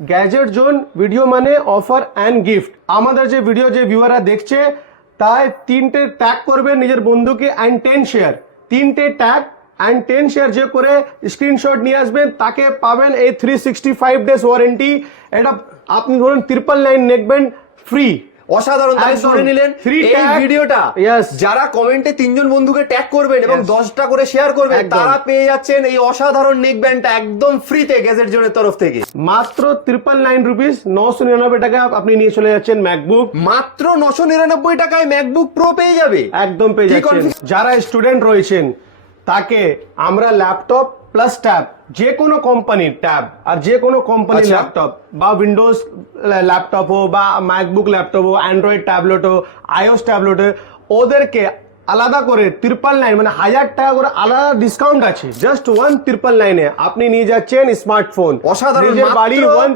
Gadget zone video মানে offer and gift. আমাদের যে ভিডিও যে ভিউয়াররা দেখছে তাই 3টে ট্যাগ করবেন নিজের বন্ধুকে অ্যান্ড 10 শেয়ার, 3টে ট্যাগ অ্যান্ড 10 শেয়ার যে করে স্ক্রিনশট নিয়ে আসবেন তাকে পাবেন এই 365 ডেজ ওয়ারেন্টি। এটা আপনি ধরুন 999 নেকবেন্ড ফ্রি। অসাধারণ। তাহলে একদম। শুনে নিলেন Free এই tag। ভিডিওটা Yes. যারা কমেন্টে 3জন বন্ধুকে ট্যাগ করবেন এবং Yes. 10টা করে শেয়ার করবেন একদম। তারা পেয়ে যাচ্ছেন এই অসাধারণ নেক ব্যান্ডটা একদম ফ্রিতে গ্যাজেট জোনের তরফ থেকে। মাত্র 999 রুপিস, 999 টাকা আপনি নিয়ে চলে যাচ্ছেন ম্যাকবুক। মাত্র 999 টাকায় ম্যাকবুক প্রো পেয়ে যাবে। একদম পেয়ে কি যাচ্ছেন। যারা স্টুডেন্ট রয়েছেন তাকে আমরা ল্যাপটপ প্লাস ট্যাব, যে কোনো কোম্পানির ট্যাব আর যে কোনো কোম্পানির আচ্ছা। ল্যাপটপ বা উইন্ডোজ ল্যাপটপ হো বা ম্যাকবুক ল্যাপটপ হো, অ্যান্ড্রয়েড ট্যাবলেট হো, আইওএস ট্যাবলেট হো, ওদেরকে আলাদা করে 999 মানে 1000 টাকা করে আলাদা ডিসকাউন্ট আছে। জাস্ট 1999 আপনি নিয়ে যাচ্ছেন স্মার্টফোন। অসাধারণ। নিজের বাড়ি মাত্র